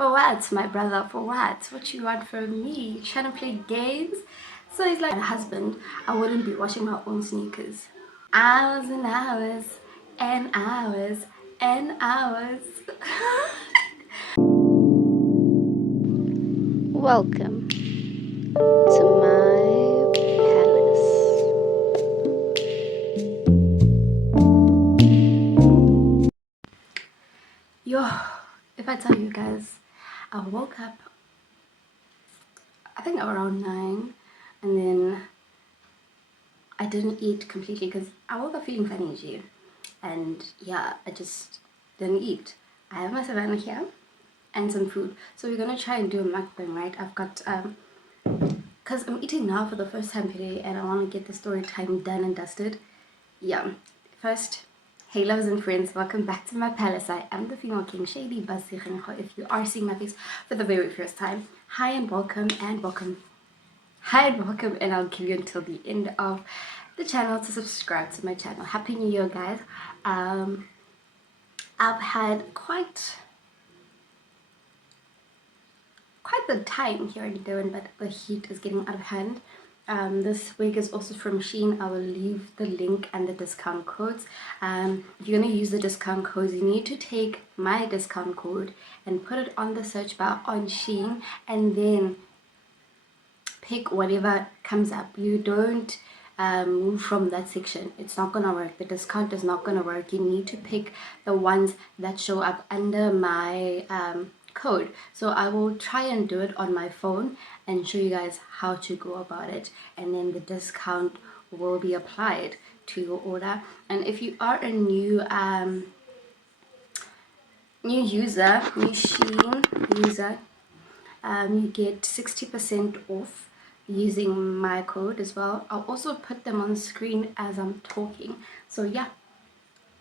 For what, my brother? For what? What you want from me? You trying to play games? So he's like, a husband, I wouldn't be washing my own sneakers. Hours and hours and hours and hours. Welcome to my palace. Yo, if I tell you guys, I woke up, I think around 9, and then I didn't eat completely because I woke up feeling funny, G. And yeah, I just didn't eat. I have my savannah here and some food. So we're gonna try and do a mukbang, right? I've got because I'm eating now for the first time today and I want to get the story time done and dusted. Yeah. First, hey lovers and friends, welcome back to my palace. I am the female king, Shady Basirhenho. If you are seeing my face for the very first time, hi and welcome and welcome. Hi and welcome, and I'll give you until the end of the channel to subscribe to my channel. Happy New Year, guys. I've had quite the time here in Durban, but the heat is getting out of hand. This wig is also from Shein. I will leave the link and the discount codes. If you're going to use the discount codes, you need to take my discount code and put it on the search bar on Shein, and then pick whatever comes up. You don't move from that section. It's not gonna work. The discount is not gonna work. You need to pick the ones that show up under my code. So I will try and do it on my phone and show you guys how to go about it, and then the discount will be applied to your order. And if you are a new Shein user, you get 60% off using my code as well. I'll also put them on screen as I'm talking. So yeah,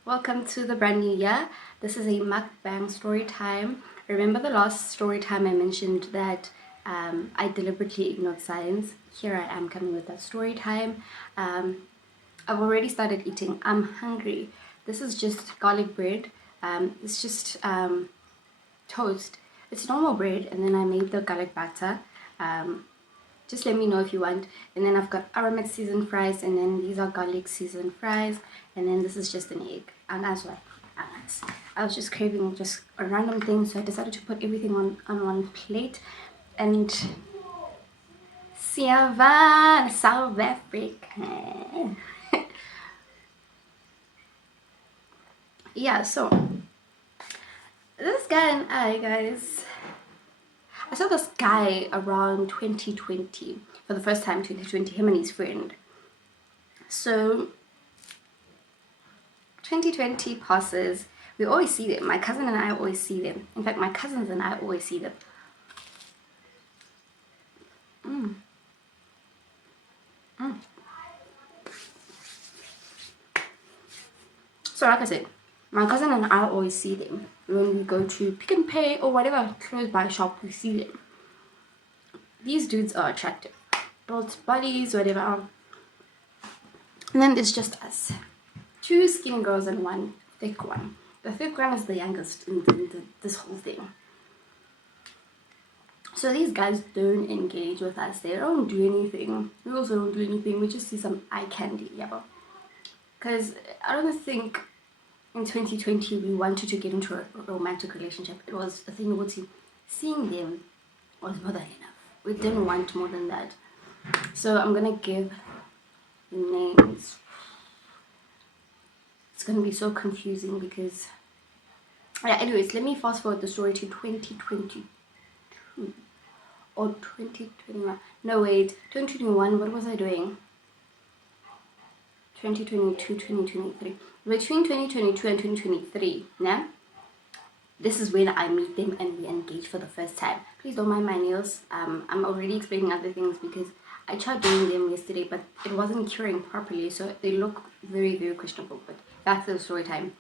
welcome to the brand new year. This is a mukbang story time. Remember the last story time I mentioned that I deliberately ignored science? Here I am coming with that story time. I've already started eating. I'm hungry. This is just garlic bread. It's just toast. It's normal bread, and then I made the garlic batter. Just let me know if you want. And then I've got aromatic seasoned fries, and then these are garlic seasoned fries, and then this is just an egg. And as well, I was just craving just a random thing, so I decided to put everything on one plate. And Siavan, South Africa. Yeah, so this guy and I, guys, I saw this guy around 2020 for the first time. 2020, him and his friend. So 2020 passes, we always see them. My cousin and I always see them. In fact, my cousins and I always see them. So like I said, my cousin and I always see them. When we go to Pick and Pay or whatever close by shop, we see them. These dudes are attractive. Built bodies, whatever. And then there's just us. 2 skinny girls and 1 thick one. The thick one is the youngest in this whole thing. So these guys don't engage with us. They don't do anything. We also don't do anything. We just see some eye candy, yeah. Because I don't think in 2020 we wanted to get into a romantic relationship. It was a thing about seeing them was more than enough. We didn't want more than that. So I'm gonna give the names. It's gonna be so confusing because yeah, anyways, let me fast forward the story to 2022 or 2021. No wait, 2021. What was I doing? 2022, 2023. Between 2022 and 2023, yeah, this is when I meet them and we engage for the first time. Please don't mind my nails. I'm already explaining other things because I tried doing them yesterday, but it wasn't curing properly, so they look very, very questionable. But back to the story time.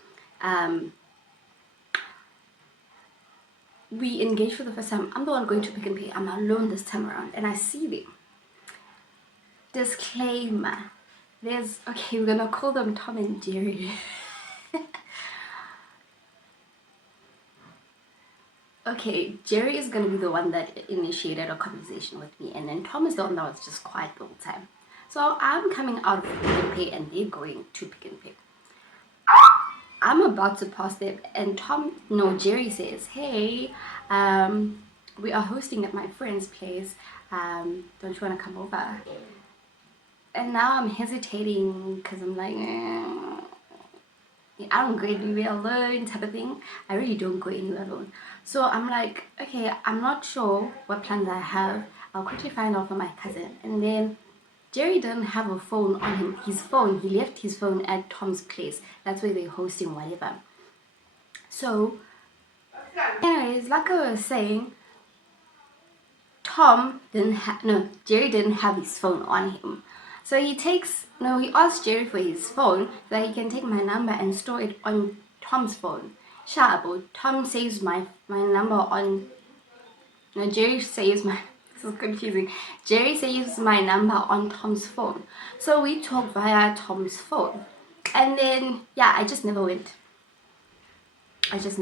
We engage for the first time. I'm the one going to Pick and Pay. I'm alone this time around, and I see them. Disclaimer. Okay, we're gonna call them Tom and Jerry. Okay, Jerry is gonna be the one that initiated a conversation with me, and then Tom is the one that was just quiet the whole time. So I'm coming out of Pick and Pay, and they're going to Pick and Pay. I'm about to pass them, and Jerry says, "Hey, we are hosting at my friend's place. Don't you want to come over?" And now I'm hesitating because I'm like, I don't go anywhere alone type of thing. I really don't go anywhere alone. So I'm like, okay, I'm not sure what plans I have. I'll quickly find out from my cousin. And then Jerry doesn't have a phone on him. He left his phone at Tom's place. That's where they're hosting whatever. So, anyways, like I was saying, Jerry didn't have his phone on him. So he asked Jerry for his phone so that he can take my number and store it on Tom's phone. Shabo, Tom saves my number on, no, Jerry saves my, this is confusing. Jerry saves my number on Tom's phone. So we talk via Tom's phone. And then, yeah, I just never went. I just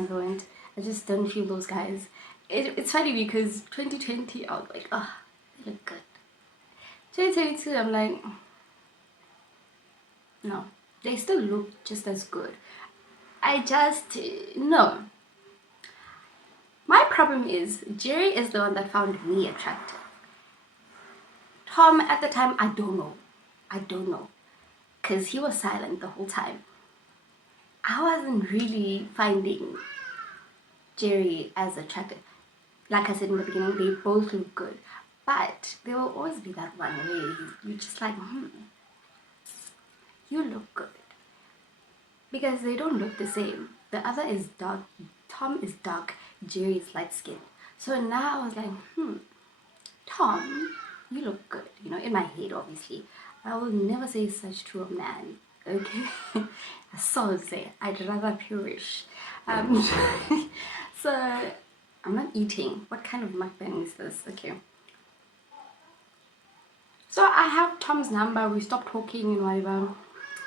don't feel those guys. It's funny because 2020, I was like, oh, they look good. 2022, I'm like, no, they still look just as good. No. My problem is, Jerry is the one that found me attractive. Tom, at the time, I don't know. Because he was silent the whole time. I wasn't really finding Jerry as attractive. Like I said in the beginning, they both look good. But there will always be that one way you're just like, you look good. Because they don't look the same. The other is dark. Tom is dark. Jerry is light skinned. So now I was like, Tom, you look good. You know, in my head, obviously. I will never say such to a man. Okay? I saw it say, I'd rather perish. So, I'm not eating. What kind of mukbang is this? Okay. So I have Tom's number. We stopped talking and whatever.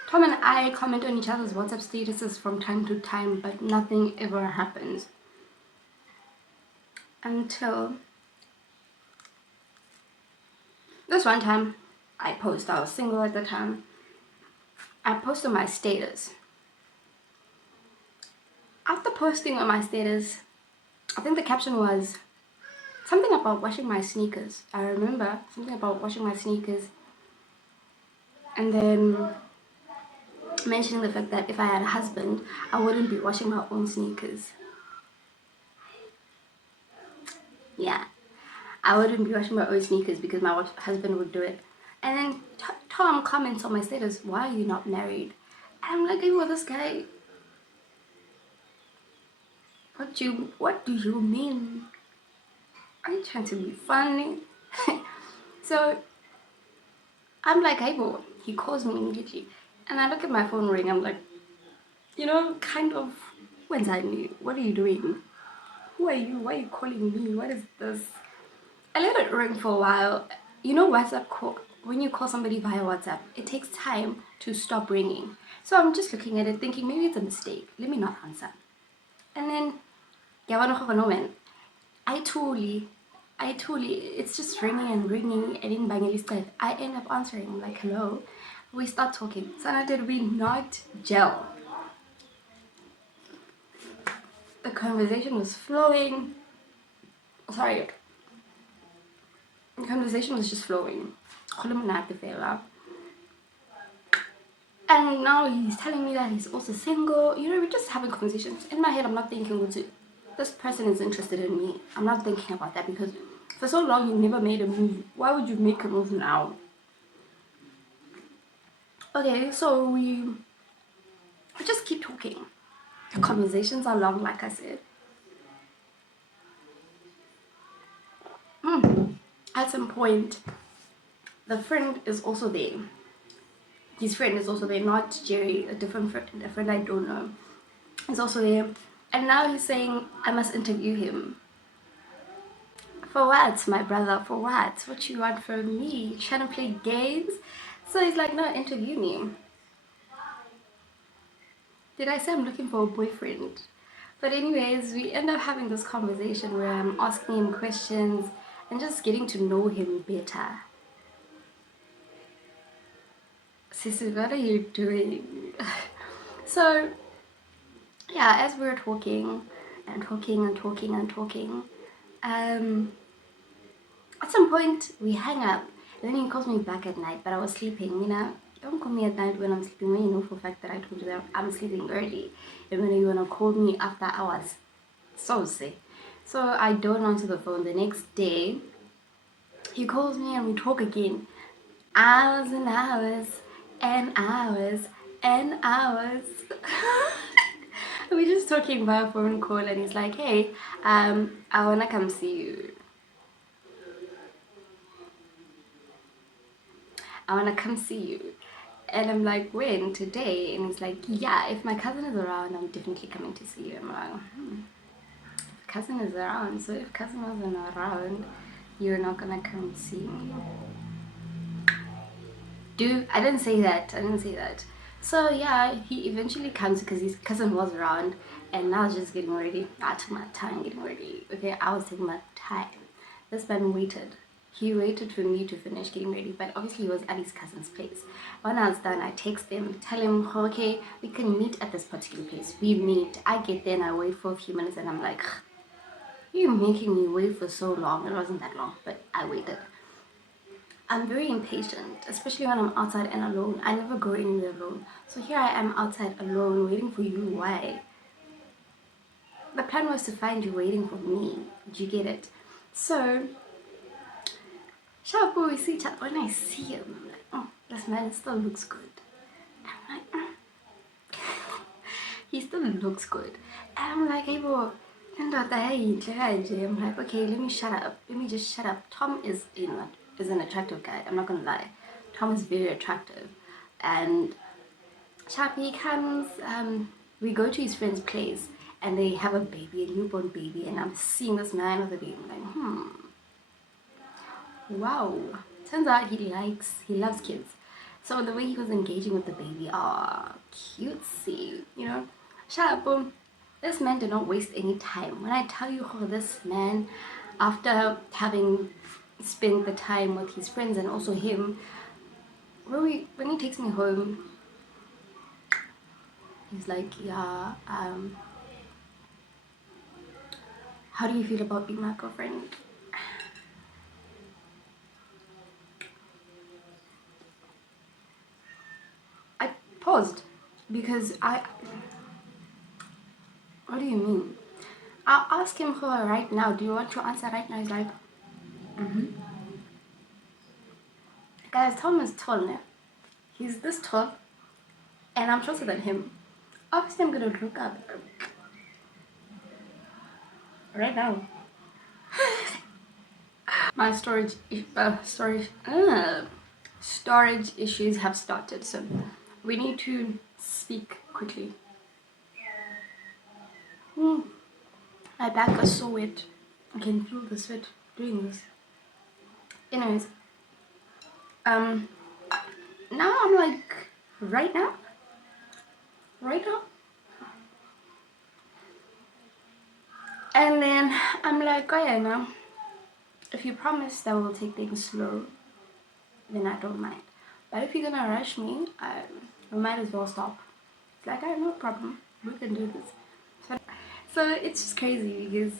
Tom and I comment on each other's WhatsApp statuses from time to time, but nothing ever happens. Until this one time, I was single at the time. I posted my status. After posting on my status, I think the caption was something about washing my sneakers. I remember something about washing my sneakers. And then mentioning the fact that if I had a husband, I wouldn't be washing my own sneakers. Yeah, I wouldn't be washing my own sneakers because my husband would do it. And then Tom comments on my status, "Why are you not married?" And I'm like, hey, well, this guy, what do you mean? Are you trying to be funny? So I'm like, hey, boy. He calls me immediately. And I look at my phone ring, I'm like, kind of, when's I knew? What are you doing? Who are you? Why are you calling me? What is this? I let it ring for a while. WhatsApp call, when you call somebody via WhatsApp, it takes time to stop ringing. So I'm just looking at it thinking maybe it's a mistake. Let me not answer. And then, I truly, it's just ringing and ringing. I end up answering. I'm like, hello. We start talking. So did we not gel? The conversation was flowing. Sorry. The conversation was just flowing. And now he's telling me that he's also single. We're just having conversations. In my head, I'm not thinking, this person is interested in me. I'm not thinking about that because for so long you never made a move. Why would you make a move now? Okay, so we just keep talking. The conversations are long, like I said. At some point, the friend is also there. His friend is also there, not Jerry, a different friend, a friend I don't know. He's also there. And now he's saying, I must interview him. For what, my brother? For what? What you want from me? Trying to play games? So he's like, no, interview me. Did I say I'm looking for a boyfriend? But anyways, we end up having this conversation where I'm asking him questions and just getting to know him better. Sissy, what are you doing? So yeah, as we were talking and talking and talking and talking, at some point we hang up. And then he calls me back at night, but I was sleeping. You know, don't call me at night when I'm sleeping. When you know for a fact that I told you that I'm sleeping early, and when you wanna call me after hours, so say. So I don't answer the phone. The next day, he calls me and we talk again. Hours and hours and hours and hours. We're just talking by a phone call, and he's like, "Hey, I wanna come see you. I wanna come see you." And I'm like, "When? Today?" And he's like, "Yeah, if my cousin is around, I'm definitely coming to see you." I'm like, If cousin is around, so if cousin wasn't around, you're not gonna come see me. I didn't say that. I didn't say that. So yeah, he eventually comes because his cousin was around, and I was just getting ready. I took my time getting ready. Okay, I was taking my time. This man waited. He waited for me to finish getting ready, but obviously he was at his cousin's place. When I was done, I text him, tell him, okay, we can meet at this particular place. We meet. I get there and I wait for a few minutes, and I'm like, you're making me wait for so long. It wasn't that long, but I waited. I'm very impatient, especially when I'm outside and alone. I never go anywhere alone. So here I am outside alone, waiting for you. Why? The plan was to find you waiting for me. Did you get it? So, sharp boy, see chat. When I see him, I'm like, oh, this man still looks good. I'm like, he still looks good. And I'm like, hey, bro. I'm like, okay, let me shut up. Let me just shut up. Tom is an attractive guy. I'm not gonna lie. Tom is very attractive, and Chappie comes. We go to his friend's place, and they have a baby, a newborn baby, and I'm seeing this man with a baby. I'm like, wow. Turns out he loves kids. So the way he was engaging with the baby, cutesy, you know. Shut up, boom. This man did not waste any time. When I tell you how this man, after having spent the time with his friends and also him, when he takes me home, he's like, yeah, how do you feel about being my girlfriend? I paused because what do you mean? I'll ask him her right now. Do you want to answer right now? He's like, guys, Tom is tall now. He's this tall, and I'm shorter than him. Obviously, I'm gonna look up right now. My storage issues have started, so we need to speak quickly. My back is so wet. I can feel the sweat doing this. Anyways, now I'm like, right now, and then I'm like, oh yeah, no. If you promise that we'll take things slow, then I don't mind. But if you're gonna rush me, we might as well stop. It's like, I have no problem. We can do this. So it's just crazy because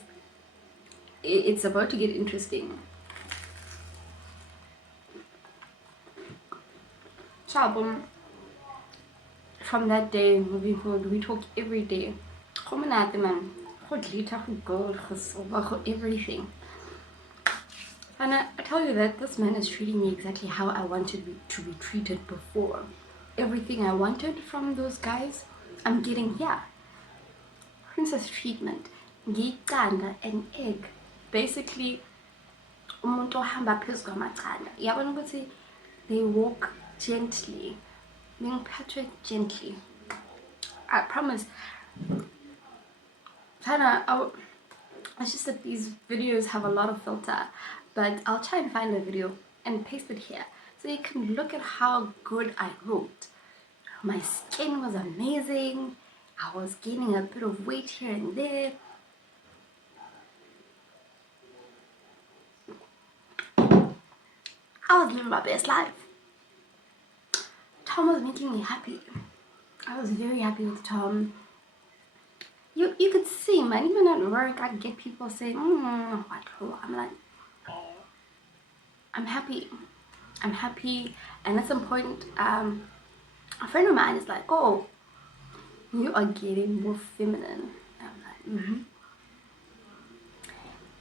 it's about to get interesting. So, from that day moving forward, we talk every day. Man, everything. And I tell you that this man is treating me exactly how I wanted to be treated before. Everything I wanted from those guys, I'm getting here. Princess treatment, ngicanda, an egg. Basically, umuntu ohamba phezu kwamacanda. Yabona ukuthi they walk gently. Ngiphathwe gently. I promise. It's just that these videos have a lot of filter, but I'll try and find a video and paste it here so you can look at how good I looked. My skin was amazing. I was gaining a bit of weight here and there. I was living my best life. Tom was making me happy. I was very happy with Tom. You could see, man, even at work, I'd get people saying, what? I'm like, I'm happy. I'm happy. And at some point, a friend of mine is like, oh, you are getting more feminine. And I'm like,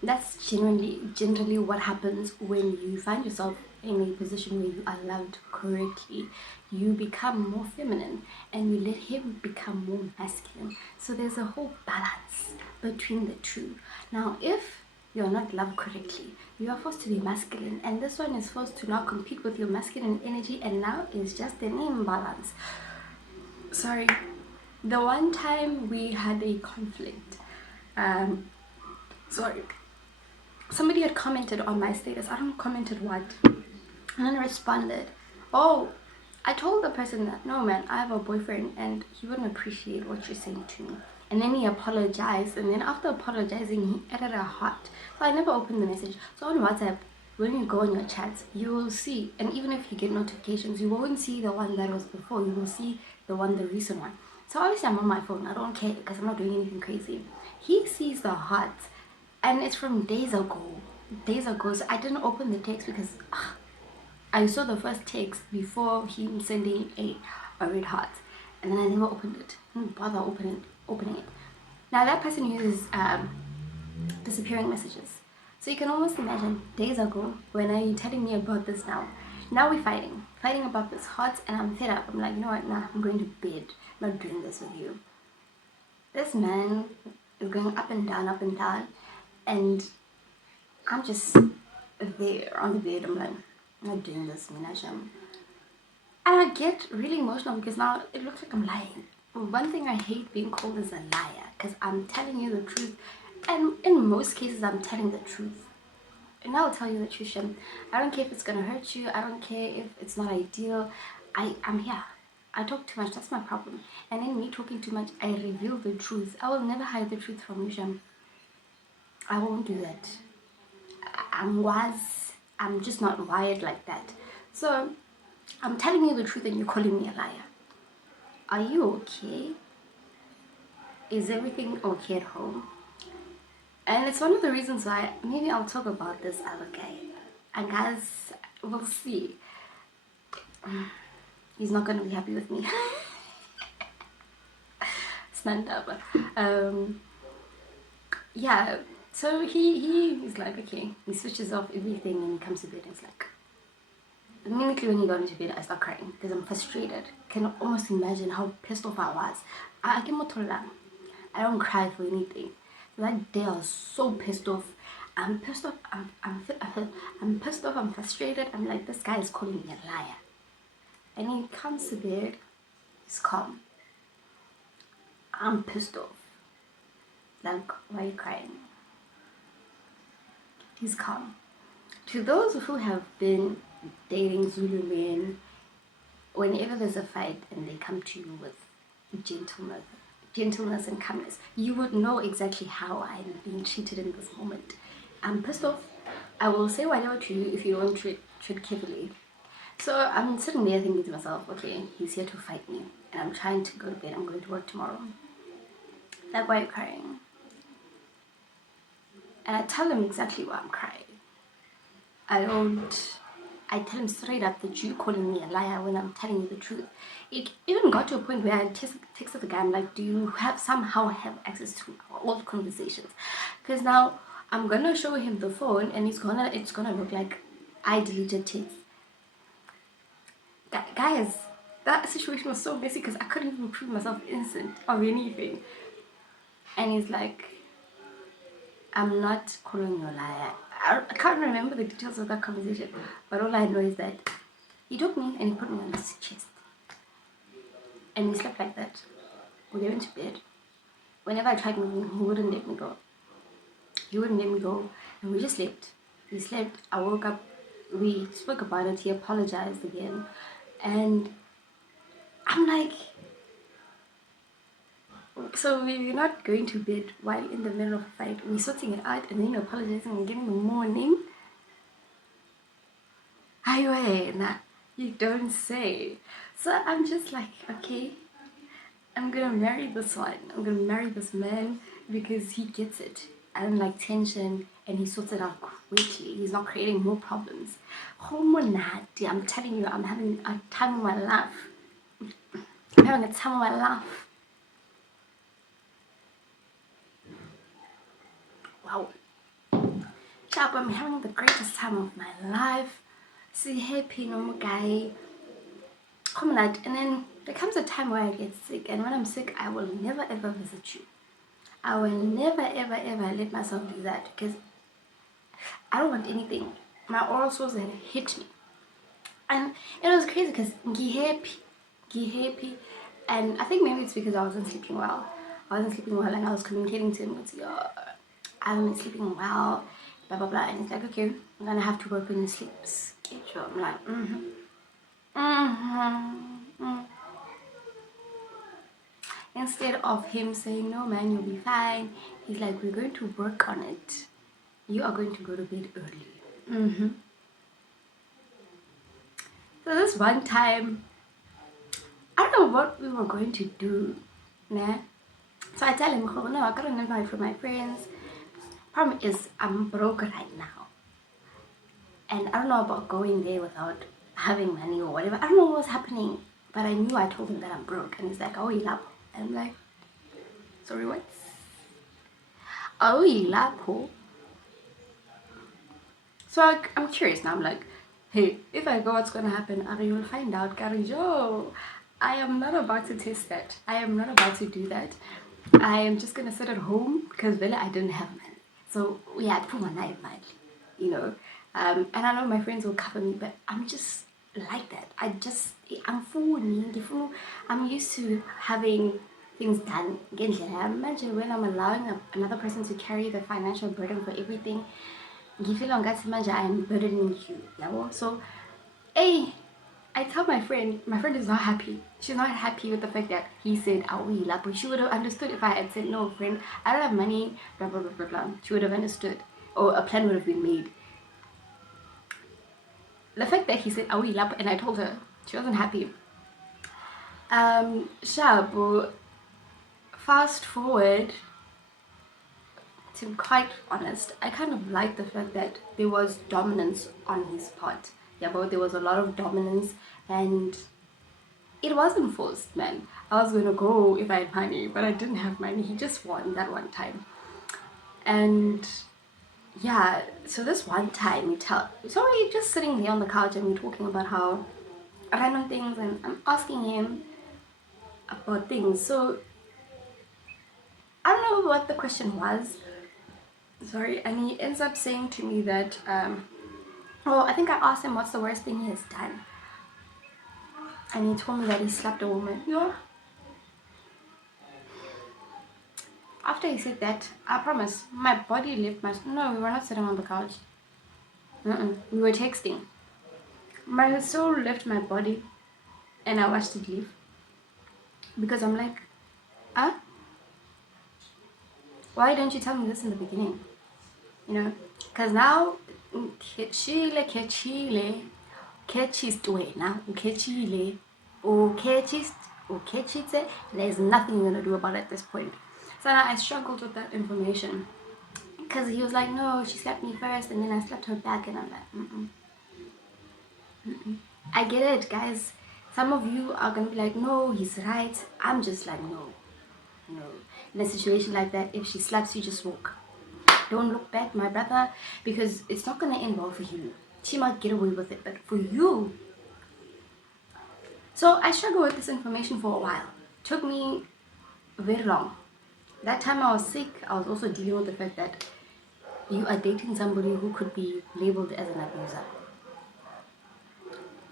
That's generally what happens when you find yourself in a position where you are loved correctly. You become more feminine and you let him become more masculine. So there's a whole balance between the two. Now, if you're not loved correctly, you are forced to be masculine, and this one is forced to now compete with your masculine energy, and now it's just an imbalance. Sorry. The one time we had a conflict, sorry, somebody had commented on my status. I don't commented what, and then I responded, oh, I told the person that, no man, I have a boyfriend and he wouldn't appreciate what you're saying to me. And then he apologized, and then after apologizing, he added a heart. So I never opened the message. So on WhatsApp, when you go on your chats, you will see, and even if you get notifications, you won't see the one that was before, you will see the recent one. So obviously I'm on my phone, I don't care because I'm not doing anything crazy. He sees the hearts, and it's from days ago. So I didn't open the text because I saw the first text before him sending a red heart, and then I never opened it. I didn't bother opening it. Now that person uses disappearing messages, so you can almost imagine days ago, when are you telling me about this now? Now we're fighting about this heart, and I'm fed up. I'm like, you know what? Nah, I'm going to bed. I'm not doing this with you. This man is going up and down, and I'm just there on the bed. I'm like, I'm not doing this, Minasham. And I get really emotional because now it looks like I'm lying. One thing I hate being called is a liar, because I'm telling you the truth, and in most cases I'm telling the truth. And I'll tell you the truth, Shem. I don't care if it's gonna hurt you. I don't care if it's not ideal. I'm here. I talk too much. That's my problem. And in me talking too much, I reveal the truth. I will never hide the truth from you, Shem. I won't do that. I'm just not wired like that. So I'm telling you the truth and you're calling me a liar. Are you okay? Is everything okay at home? And it's one of the reasons why maybe I'll talk about this other guy. And guys, we'll see. He's not gonna be happy with me. Stand up. Yeah. So he's like, okay, he switches off everything and he comes to bed and it's like, immediately when he got into bed, I start crying because I'm frustrated. Can almost imagine how pissed off I was. I don't cry for anything. That day I was so pissed off. I'm pissed off. I'm pissed off. I'm frustrated. I'm like, this guy is calling me a liar. And he comes to bed. He's calm. I'm pissed off. Like, why are you crying? He's calm. To those who have been dating Zulu men, whenever there's a fight and they come to you with gentleness and calmness, you would know exactly how I'm being treated in this moment. I'm pissed off. I will say whatever to you if you don't treat carefully. So I'm sitting there thinking to myself, okay, he's here to fight me, and I'm trying to go to bed. I'm going to work tomorrow. Like, why are you crying? And I tell him exactly why I'm crying. I tell him straight up that you're calling me a liar when I'm telling you the truth. It even got to a point where I texted the guy, I'm like, do you somehow have access to our old conversations? Because now I'm gonna show him the phone and it's gonna look like I deleted texts. Guys, that situation was so messy because I couldn't even prove myself innocent of anything. And he's like, I'm not calling you a liar. I can't remember the details of that conversation, but all I know is that he took me and he put me on his chest. And we slept like that. We went to bed. Whenever I tried moving, he wouldn't let me go. And we just slept. We slept. I woke up. We spoke about it. He apologized again. And I'm like, So we're not going to bed while in the middle of a fight. We're sorting it out and then apologizing again in the morning. Highway, nah, you don't say. So I'm just like, okay, I'm gonna marry this one. I'm gonna marry this man because he gets it. I don't like tension and he sorts it out quickly. He's not creating more problems. Homonati, I'm telling you, I'm having a time of my life. I'm having a time of my life. Wow. Sharp, I'm having the greatest time of my life. See happy normal guy. And then there comes a time where I get sick, and when I'm sick, I will never ever visit you. I will never ever ever let myself do that because I don't want anything. My oral sores had hit me, and it was crazy because happy, and I think maybe it's because I wasn't sleeping well. I wasn't sleeping well, and I was communicating to him with I haven't been sleeping well, blah blah blah, and he's like, okay, I'm gonna have to work on your sleep schedule. I'm like, Instead of him saying, no man, you'll be fine, he's like, we're going to work on it. You are going to go to bed early. So this one time, I don't know what we were going to do. Nah. So I tell him, oh, no, I got an invite from my friends. Problem is, I'm broke right now. And I don't know about going there without having money or whatever. I don't know what was happening. But I knew I told him that I'm broke. And he's like, oh, you lap. And I'm like, sorry, what? Oh, you lap, So I'm curious now. I'm like, hey, if I go, what's going to happen? You will find out, Karijo. I am not about to test that. I am not about to do that. I am just going to sit at home because really I didn't have money. So we had put my knife money, you know. And I know my friends will cover me, but I'm just like that. I'm I'm used to having things done. Imagine when I'm allowing another person to carry the financial burden for everything. I am burdening you. So, hey, I tell my friend is not happy. She's not happy with the fact that he said, but she would have understood if I had said, no, friend, I don't have money, blah, blah, blah, blah, blah. She would have understood, or a plan would have been made. The fact that he said, and I told her, she wasn't happy. Shabu, fast forward, to be quite honest, I kind of like the fact that there was dominance on his part. But there was a lot of dominance and it wasn't forced, man. I was gonna go if I had money, but I didn't have money. He just won that one time. And yeah, so this one time so we're just sitting there on the couch and we're talking about how random things and I'm asking him about things. So I don't know what the question was. Sorry, and he ends up saying to me that I think I asked him what's the worst thing he has done. And he told me that he slapped a woman. After he said that, I promise, my body left my... No, we were not sitting on the couch. We were texting. My soul left my body and I watched it leave. Because I'm like, huh? Why don't you tell me this in the beginning? You know? Because now, ketchile, there's nothing you're going to do about it at this point. So now I struggled with that information. Because he was like, no, she slapped me first and then I slapped her back. And I'm like, I get it, guys. Some of you are going to be like, no, he's right. I'm just like, no. In a situation like that, if she slaps you, just walk. Don't look back, my brother, because it's not going to end well for you. She might get away with it, but for you... So I struggled with this information for a while. Took me very long. That time I was sick, I was also dealing with the fact that you are dating somebody who could be labeled as an abuser.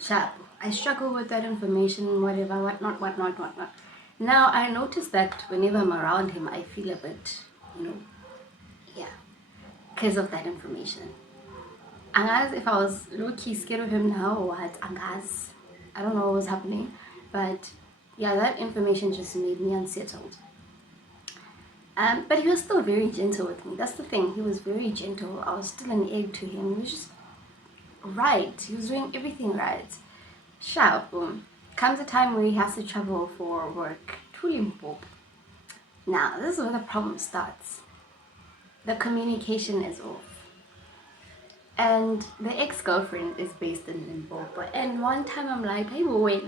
Sharp. I struggle with that information, whatever, whatnot. Now I notice that whenever I'm around him, I feel a bit, because of that information. Angas, if I was low-key scared of him now or what, Angas, I don't know what was happening, but yeah, that information just made me unsettled. But he was still very gentle with me. That's the thing. He was very gentle. I was still an egg to him. He was just right. He was doing everything right. Sharp. Boom. Comes a time where he has to travel for work to Limpopo. Now, this is where the problem starts. The communication is off. And the ex-girlfriend is based in Limpopo. And one time I'm like, hey, wait,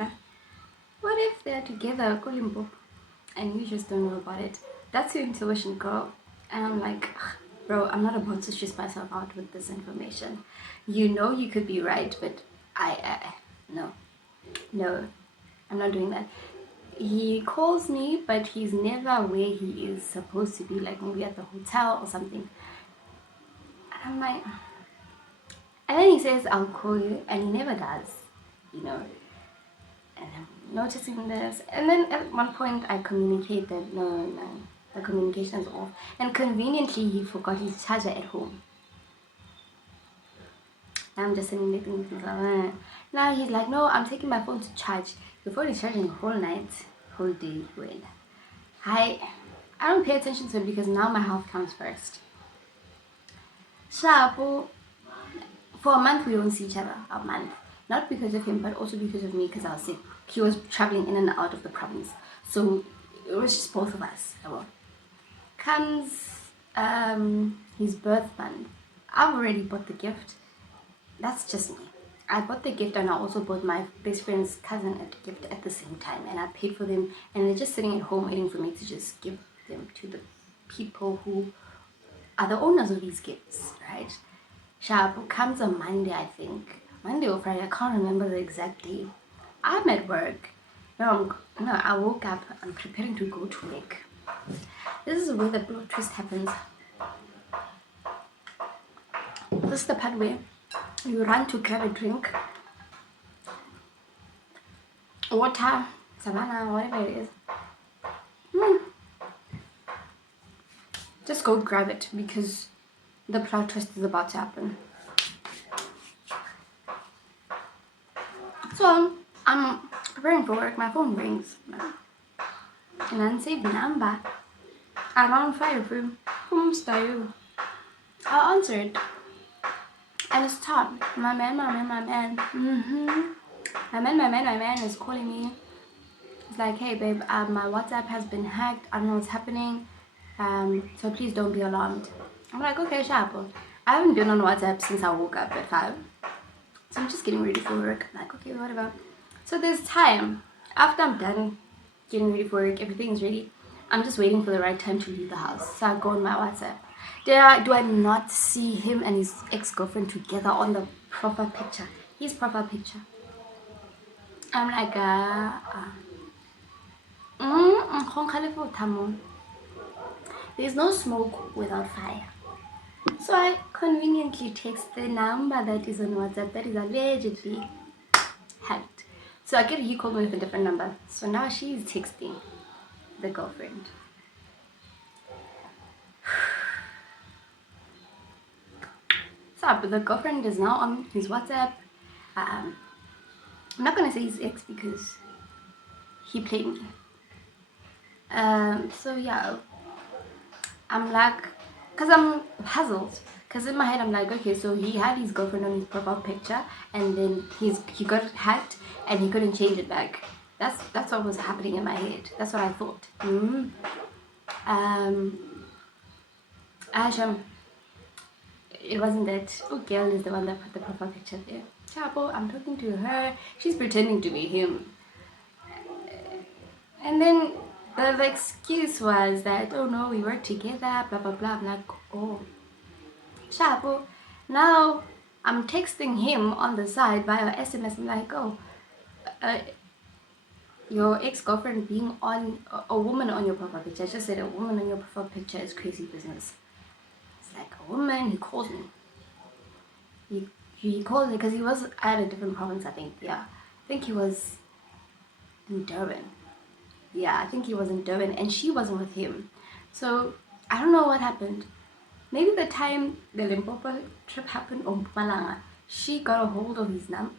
what if they're together, go Limpopo, and you just don't know about it? That's your intuition, girl. And I'm like, bro, I'm not about to stress myself out with this information. You know you could be right, but no, I'm not doing that. He calls me, but he's never where he is supposed to be, like maybe at the hotel or something. And I'm like, and then he says, I'll call you, and he never does, you know. And I'm noticing this. And then at one point I communicate that, no, the communication is off. And conveniently, he forgot his charger at home. I'm just sitting there thinking, now he's like, no, I'm taking my phone to charge. The phone is charging the whole night, whole day. Well, I don't pay attention to it because now my health comes first. So, for a month we don't see each other. A month. Not because of him, but also because of me, because I was sick. He was traveling in and out of the province. So it was just both of us. Comes his birth month. I've already bought the gift. That's just me. I bought the gift and I also bought my best friend's cousin a gift at the same time. And I paid for them. And they're just sitting at home waiting for me to just give them to the people who are the owners of these gifts, right? Sharp comes on Monday, I think. Monday or Friday, I can't remember the exact day. I'm at work. No, I woke up. I'm preparing to go to work. This is where the plot twist happens. This is the part where you run to grab a drink, water, savannah, whatever it is. Just go grab it because the plot twist is about to happen. So I'm preparing for work. My phone rings, and unsaved number. Around 5. Whom's you? I'll answer it. And it's Tom. My man. My man is calling me. It's like, hey babe, my WhatsApp has been hacked. I don't know what's happening. So please don't be alarmed. I'm like, okay, sharp. I haven't been on WhatsApp since I woke up at 5. So I'm just getting ready for work. I'm like, okay, whatever. So there's time. After I'm done getting ready for work, everything's ready. I'm just waiting for the right time to leave the house. So I go on my WhatsApp. Do I not see him and his ex-girlfriend together on the profile picture? His profile picture. I'm like, there's no smoke without fire. So I conveniently text the number that is on WhatsApp that is allegedly hacked. So I get he called me with a different number. So now she's texting the girlfriend. So but the girlfriend is now on his WhatsApp. I'm not gonna say his ex because he played me. So yeah, I'm like, cause I'm puzzled. Cause in my head I'm like, okay, so he had his girlfriend on his profile picture, and then he got it hacked, and he couldn't change it back. That's what was happening in my head. That's what I thought. Asham, it wasn't that. Oh, girl is the one that put the profile picture there. Chapo, I'm talking to her. She's pretending to be him. And then the excuse was that, oh no, we work together, blah blah blah. I'm like, oh, Chapo. Now I'm texting him on the side via SMS. I'm like, oh, your ex-girlfriend being on a woman on your profile picture. I just said a woman on your profile picture is crazy business. It's like a woman. He calls me. He called me because he was at a different province, I think. Yeah, I think he was in Durban. Yeah, I think he was in Durban, and she wasn't with him. So I don't know what happened. Maybe the time the Limpopo trip happened on Mpumalanga, she got a hold of his number.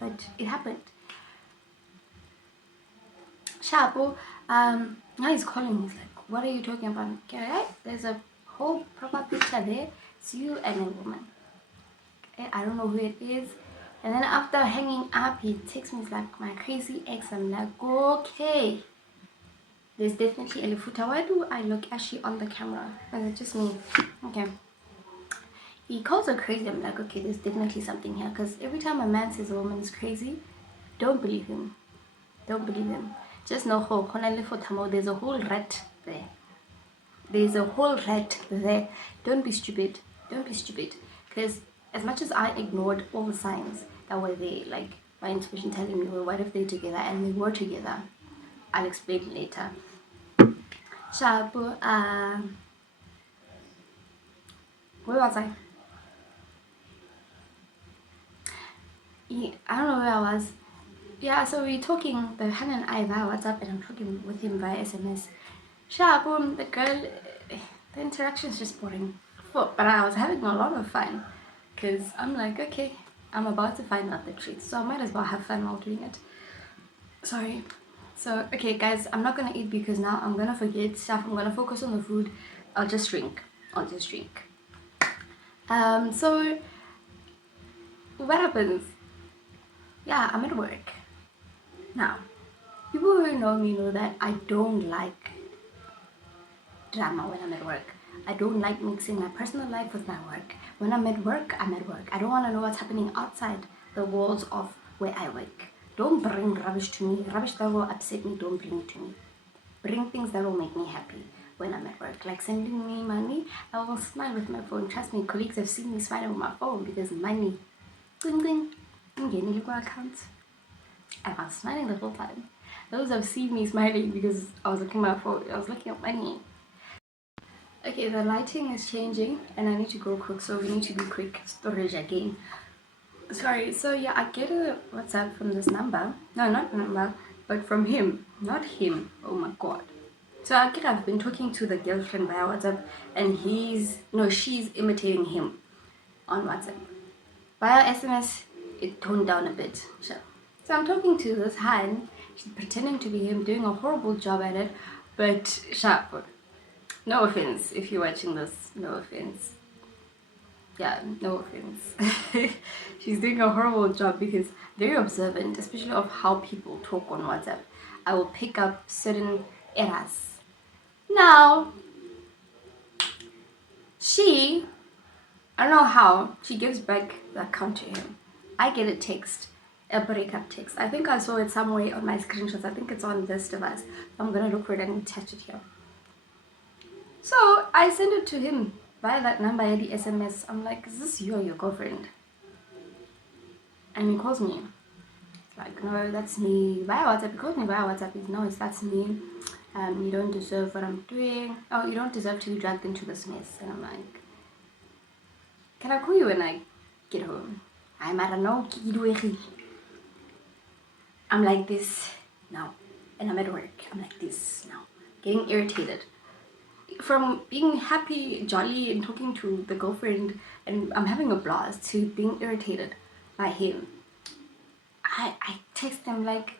But it happened. Shapo, now he's calling me. He's like, what are you talking about? Okay, right? There's a whole proper picture there. It's you and a woman. Okay, I don't know who it is. And then after hanging up, he texts me, he's like, my crazy ex. I'm like, okay. There's definitely a Lefuta. Why do I look ashy on the camera? Or is it just me? Okay. He calls her crazy. I'm like, okay, there's definitely something here. Because every time a man says a woman is crazy, don't believe him. Don't believe him. Just know, there's a whole rat there. There's a whole rat there. Don't be stupid. Don't be stupid. Because as much as I ignored all the signs that were there, like my intuition telling me, well, what if they're together? And they were together. I'll explain later. Shabu, where was I? Yeah, I don't know where I was. Yeah, so we're talking, the Han and I via WhatsApp, and I'm talking with him via SMS. Shabu, the girl, the interaction is just boring. But I was having a lot of fun. Because I'm like, okay, I'm about to find out the truth. So I might as well have fun while doing it. Sorry. So, okay, guys, I'm not going to eat because now I'm going to forget stuff. I'm going to focus on the food. I'll just drink. So what happens? Yeah, I'm at work. Now, people who know me know that I don't like drama when I'm at work. I don't like mixing my personal life with my work. When I'm at work, I'm at work. I don't want to know what's happening outside the walls of where I work. Don't bring rubbish to me. Rubbish that will upset me, don't bring it to me. Bring things that will make me happy when I'm at work. Like sending me money, I will smile with my phone. Trust me, colleagues have seen me smiling with my phone because money. Ding ding. I'm getting a account. And I was smiling the whole time. Those have seen me smiling because I was looking at my phone. I was looking at money. Okay, the lighting is changing and I need to go cook, so we need to be quick. Storage again. Sorry, so yeah, I get a WhatsApp from this number. No, not number, but from him. Not him. Oh my god. So I've been talking to the girlfriend via WhatsApp and she's imitating him on WhatsApp. Via SMS, it toned down a bit. So I'm talking to this Han, she's pretending to be him, doing a horrible job at it, but sharp. No offense if you're watching this, no offense. Yeah, no offense. She's doing a horrible job because very observant, especially of how people talk on WhatsApp. I will pick up certain errors. Now, I don't know how, she gives back the account to him. I get a text, a breakup text. I think I saw it somewhere on my screenshots. I think it's on this device. I'm gonna look for it and attach it here. So I send it to him via that number and the SMS. I'm like, is this you or your girlfriend? And he calls me. It's like, no, that's me. Via WhatsApp. He calls me via WhatsApp. He's, no, that's me. You don't deserve what I'm doing. Oh, you don't deserve to be dragged into this mess. And I'm like, can I call you when I get home? I don't know. I'm like this now. And I'm at work. I'm like this now. Getting irritated. From being happy, jolly, and talking to the girlfriend, and I'm having a blast, to being irritated by him. I text him like,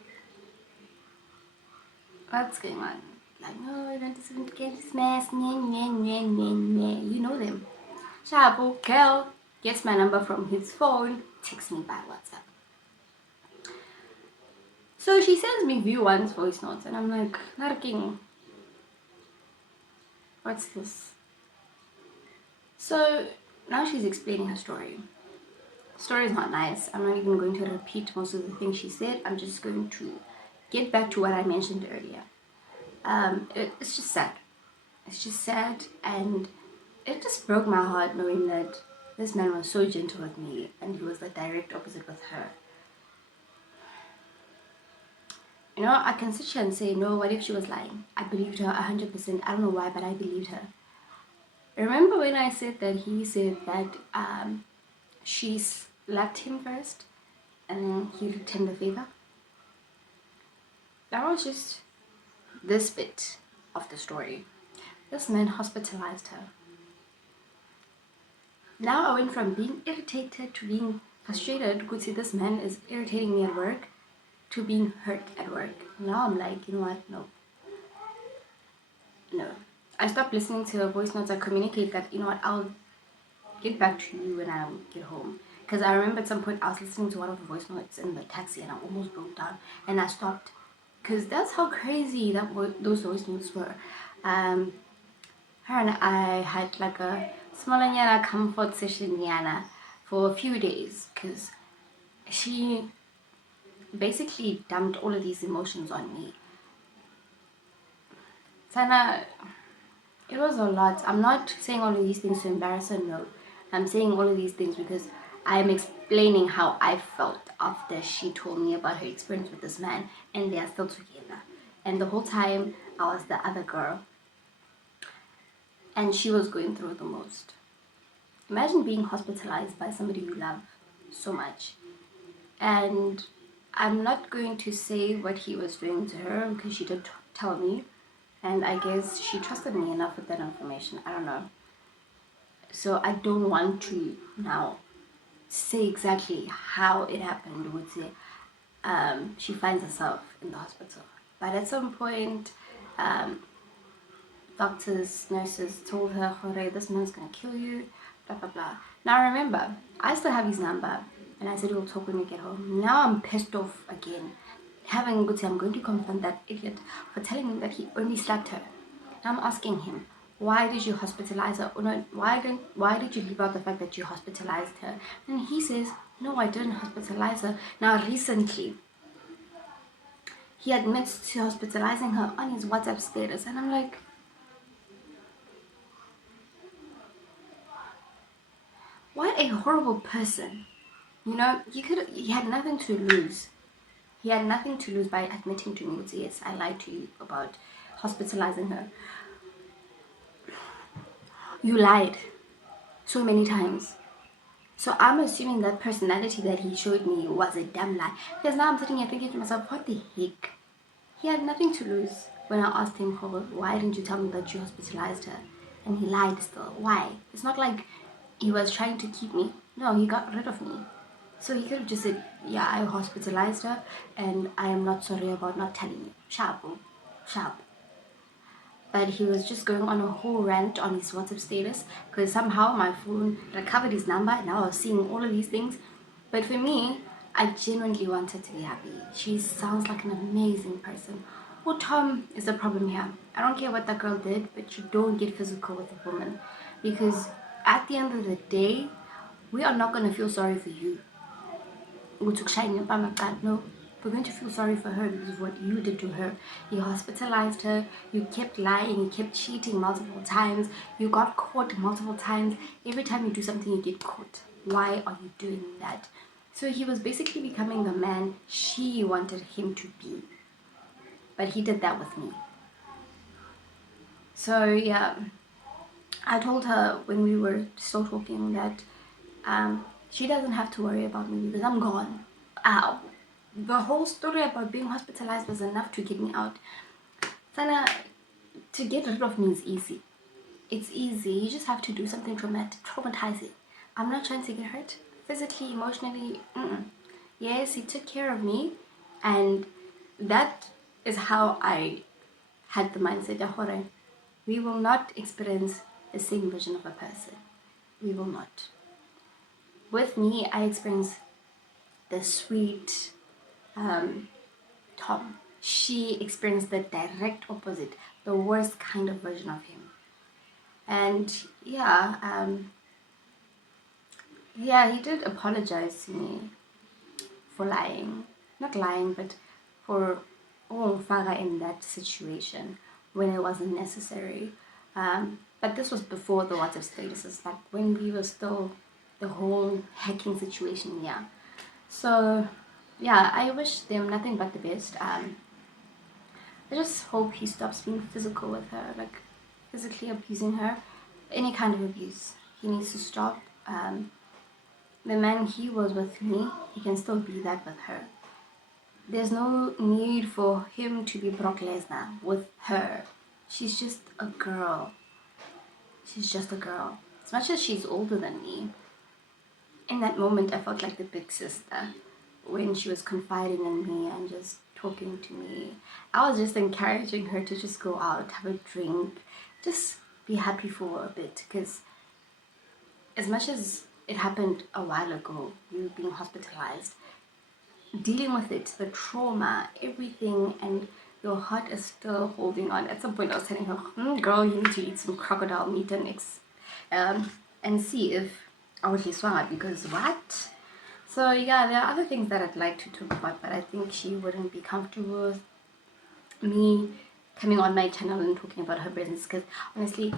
what's going on? Like, no, I don't deserve to get this mess. You know them. Shabu girl gets my number from his phone, texts me by WhatsApp. So she sends me view one's voice notes, and I'm like, Narking, what's this? So now she's explaining her story. The story is not nice. I'm not even going to repeat most of the things she said. I'm just going to get back to what I mentioned earlier. It's just sad. It's just sad, and it just broke my heart knowing that this man was so gentle with me and he was the direct opposite with her. You know, I can sit here and say, no, what if she was lying? I believed her 100%. I don't know why, but I believed her. Remember when I said that he said that she slapped him first and he returned the favor? That was just this bit of the story. This man hospitalized her. Now I went from being irritated to being frustrated because see this man is irritating me at work to being hurt at work. Now I'm like, you know what? No. I stopped listening to her voice notes. I communicate that, you know what, I'll get back to you when I get home. Because I remember at some point I was listening to one of the voice notes in the taxi and I almost broke down and I stopped. Because that's how crazy those voice notes were. Her and I had like a small yana comfort session yana for a few days because she basically dumped all of these emotions on me. Sana, it was a lot. I'm not saying all of these things to embarrass her, no. I'm saying all of these things because I'm explaining how I felt after she told me about her experience with this man and they are still together. And the whole time I was the other girl and she was going through the most. Imagine being hospitalized by somebody you love so much. And I'm not going to say what he was doing to her because she did tell me. And I guess she trusted me enough with that information. I don't know. So I don't want to now say exactly how it happened. Would say she finds herself in the hospital. But at some point, doctors, nurses told her, Jorge, this man's gonna kill you, blah, blah, blah. Now remember, I still have his number, and I said we'll talk when we get home. Now I'm pissed off again. Having good say, I'm going to confront that idiot for telling me that he only slapped her. Now I'm asking him, why did you hospitalize her? Or no, why did you leave out the fact that you hospitalized her? And he says, no, I didn't hospitalize her. Now recently, he admits to hospitalizing her on his WhatsApp status, and I'm like, what a horrible person. You know, he had nothing to lose. He had nothing to lose by admitting to me, yes, I lied to you about hospitalizing her. You lied so many times. So I'm assuming that personality that he showed me was a damn lie. Because now I'm sitting here thinking to myself, what the heck? He had nothing to lose when I asked him, why didn't you tell me that you hospitalized her? And he lied still. Why? It's not like he was trying to keep me. No, he got rid of me. So he could have just said, yeah, I hospitalized her and I am not sorry about not telling you. Sharp, sharp. But he was just going on a whole rant on his WhatsApp status because somehow my phone recovered his number and I was seeing all of these things. But for me, I genuinely wanted to be happy. She sounds like an amazing person. Well, Tom is the problem here. I don't care what that girl did, but you don't get physical with a woman because at the end of the day, we are not going to feel sorry for you. No, we're going to feel sorry for her because of what you did to her. You hospitalized her, you kept lying, you kept cheating multiple times, you got caught multiple times. Every time you do something, you get caught. Why are you doing that? So he was basically becoming the man she wanted him to be. But he did that with me. So yeah, I told her when we were still talking that she doesn't have to worry about me because I'm gone. Ow. The whole story about being hospitalized was enough to get me out. Sana, to get rid of me is easy. It's easy. You just have to do something traumatizing. I'm not trying to get hurt. Physically, emotionally, Yes, he took care of me. And that is how I had the mindset that we will not experience the same version of a person. We will not. With me, I experienced the sweet Tom. She experienced the direct opposite, the worst kind of version of him. And yeah, he did apologize to me for lying. Not lying, but for Faga in that situation when it wasn't necessary. But this was before the WhatsApp statuses, like when we were still the whole hacking situation, yeah. So yeah, I wish them nothing but the best. I just hope he stops being physical with her, like physically abusing her. Any kind of abuse. He needs to stop. The man he was with me, he can still be that with her. There's no need for him to be Brock Lesnar with her. She's just a girl. She's just a girl. As much as she's older than me, in that moment I felt like the big sister when she was confiding in me and just talking to me. I was just encouraging her to just go out, have a drink, just be happy for a bit, because as much as it happened a while ago, you being hospitalized, dealing with it, the trauma, everything, and your heart is still holding on. At some point, I was telling her, girl, you need to eat some crocodile meat and see if I would be swanger, because what? So yeah, there are other things that I'd like to talk about, but I think she wouldn't be comfortable with me coming on my channel and talking about her business, because honestly,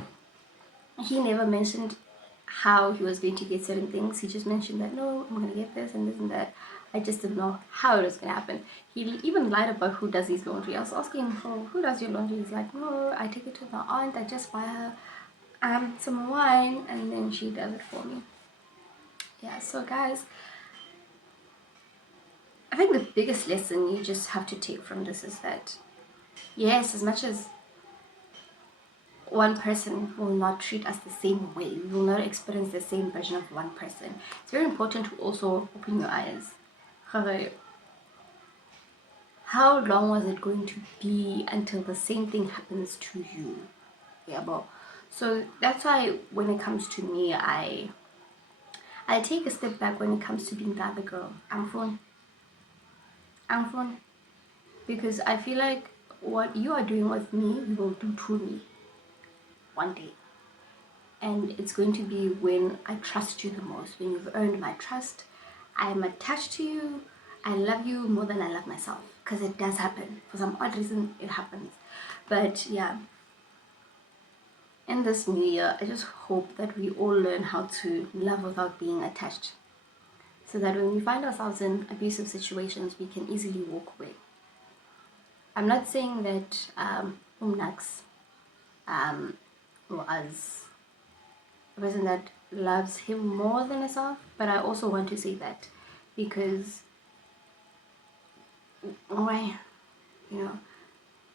he never mentioned how he was going to get certain things. He just mentioned that, no, I'm going to get this and this and that. I just didn't know how it was going to happen. He even lied about who does his laundry. I was asking him, oh, who does your laundry? He's like, no, I take it to my aunt. I just buy her some wine and then she does it for me. Yeah, so guys, I think the biggest lesson you just have to take from this is that, yes, as much as one person will not treat us the same way, we will not experience the same version of one person, it's very important to also open your eyes. How long was it going to be until the same thing happens to you? Yeah, but so that's why when it comes to me, I take a step back when it comes to being the other girl. I'm fun because I feel like what you are doing with me, you will do to me one day. And it's going to be when I trust you the most, when you've earned my trust. I'm attached to you. I love you more than I love myself, because it does happen. For some odd reason, it happens. But yeah, in this new year, I just hope that we all learn how to love without being attached, so that when we find ourselves in abusive situations, we can easily walk away. I'm not saying that Mnaks was a person that loves him more than herself, but I also want to say that because why,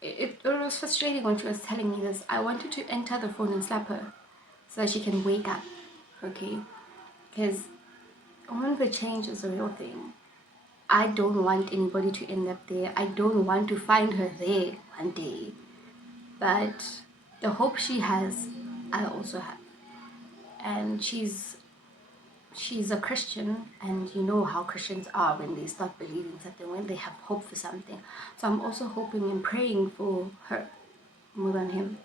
it was frustrating when she was telling me this. I wanted to enter the phone and slap her so that she can wake up, okay? Because when the change is a real thing, I don't want anybody to end up there. I don't want to find her there one day. But the hope she has, I also have. And she's a Christian, and you know how Christians are when they start believing something, when they have hope for something. So I'm also hoping and praying for her more than him.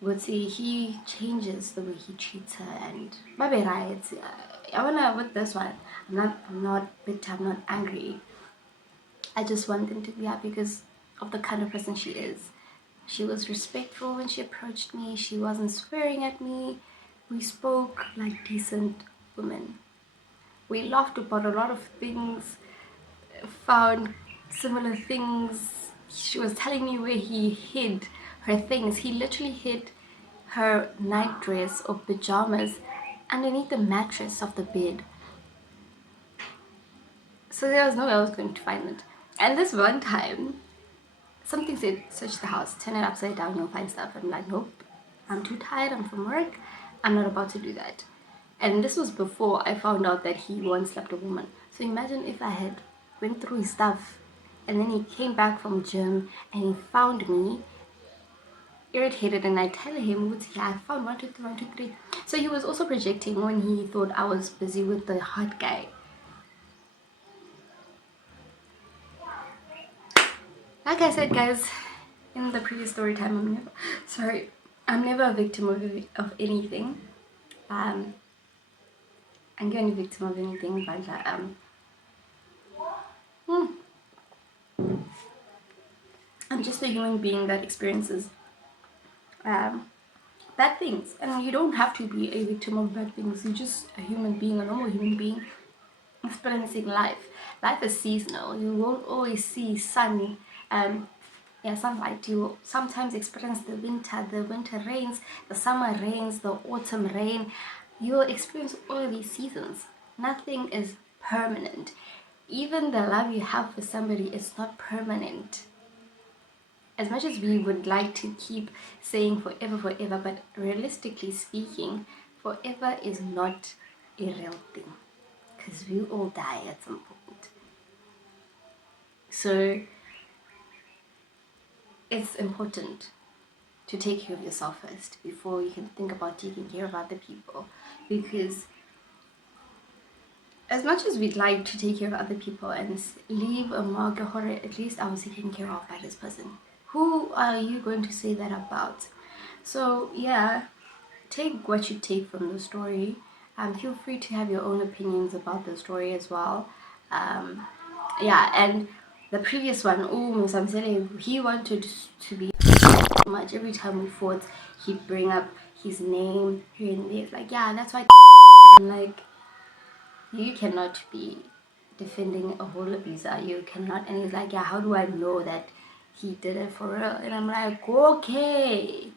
Would say he changes the way he treats her, and maybe right. I wanna with this one. I'm not bitter. I'm not angry. I just want them to be happy because of the kind of person she is. She was respectful when she approached me. She wasn't swearing at me. We spoke like decent women. We laughed about a lot of things, found similar things. She was telling me where he hid her things. He literally hid her nightdress or pajamas underneath the mattress of the bed. So there was no way I was going to find it. And this one time, something said, search the house, turn it upside down, you'll find stuff. I'm like, nope, I'm too tired, I'm from work, I'm not about to do that. And this was before I found out that he once slept a woman. So imagine if I had went through his stuff and then he came back from gym and he found me irritated, and I tell him, yeah, I found 1, 2, 3, 1, 2, 3. So he was also projecting when he thought I was busy with the hot guy. Like I said, guys, in the previous story time, I'm never a victim of anything. I'm going to be a victim of anything, but I'm just a human being that experiences bad things, and you don't have to be a victim of bad things. You're just a human being, a normal human being, experiencing life. Life is seasonal. You won't always see sun. Sunlight. You will sometimes experience the winter rains, the summer rains, the autumn rain. You will experience all of these seasons. Nothing is permanent. Even the love you have for somebody is not permanent. As much as we would like to keep saying forever, but realistically speaking, forever is not a real thing, because we all die at some point. So it's important to take care of yourself first before you can think about taking care of other people. Because as much as we'd like to take care of other people and leave a mark, at least I was taken care of by this person. Who are you going to say that about? So yeah, take what you take from the story. Feel free to have your own opinions about the story as well. Yeah, and the previous one, Musamsele, he wanted to be much. Every time we fought, he'd bring up his name here and there. It's like, yeah, that's why I'm like, you cannot be defending a whole abuser. You cannot. And he's like, yeah, how do I know that he did it for real? And I'm like, okay,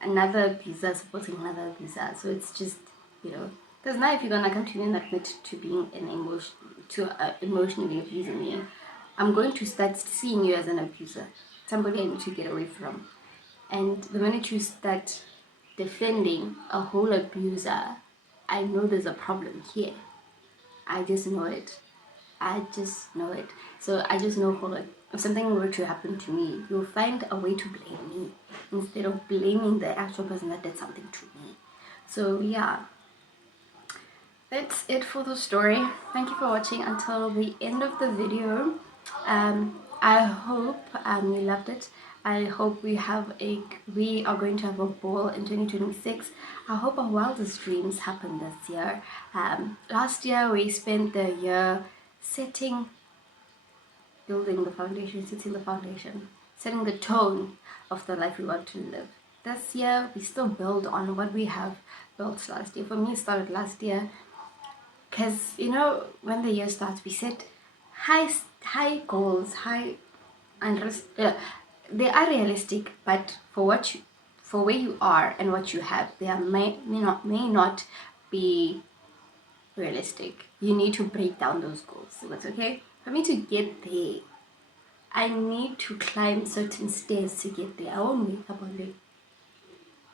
another abuser supporting another abuser. So it's just, because now if you're gonna come to me and admit to being emotionally abusing me, I'm going to start seeing you as an abuser, somebody I need to get away from. And the minute you start defending a whole abuser, I know there's a problem here. I just know it. So I just know, if something were to happen to me, you'll find a way to blame me instead of blaming the actual person that did something to me. So yeah, that's it for the story. Thank you for watching until the end of the video. I hope you loved it. I hope we are going to have a ball in 2026. I hope our wildest dreams happen this year. Last year we spent the year building the foundation, setting the tone of the life we want to live. This year we still build on what we have built last year. For me, it started last year because when the year starts, we set high goals, they are realistic, but for where you are and what you have, they may not be realistic. You need to break down those goals. So that's okay. For me to get there, I need to climb certain stairs to get there. I won't wake up one day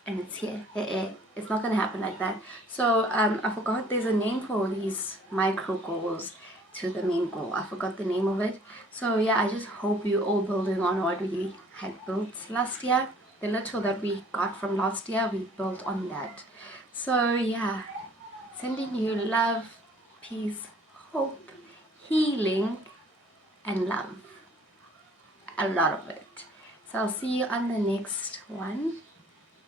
and it's here. It's not gonna happen like that. So I forgot there's a name for these micro goals to the main goal. I forgot the name of it. So yeah, I just hope you all building on what we had built last year. The little that we got from last year, we built on that. So yeah, sending you love, peace, hope, healing, and love. A lot of it. So I'll see you on the next one,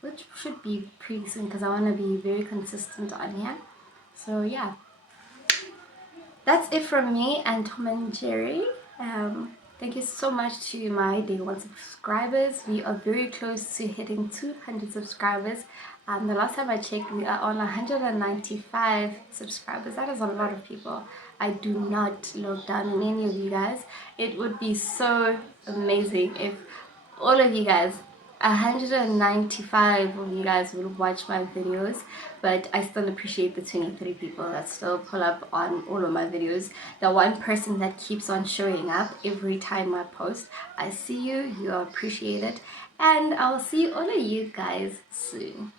which should be pretty soon because I want to be very consistent on here. So yeah, that's it from me and Tom and Jerry. Thank you so much to my day one subscribers. We are very close to hitting 200 subscribers. The last time I checked, we are on 195 subscribers. That is a lot of people. I do not look down on any of you guys. It would be so amazing if all of you guys, 195 of you guys will watch my videos, but I still appreciate the 23 people that still pull up on all of my videos. The one person that keeps on showing up every time I post, I see you, you are appreciated, and I'll see all of you guys soon.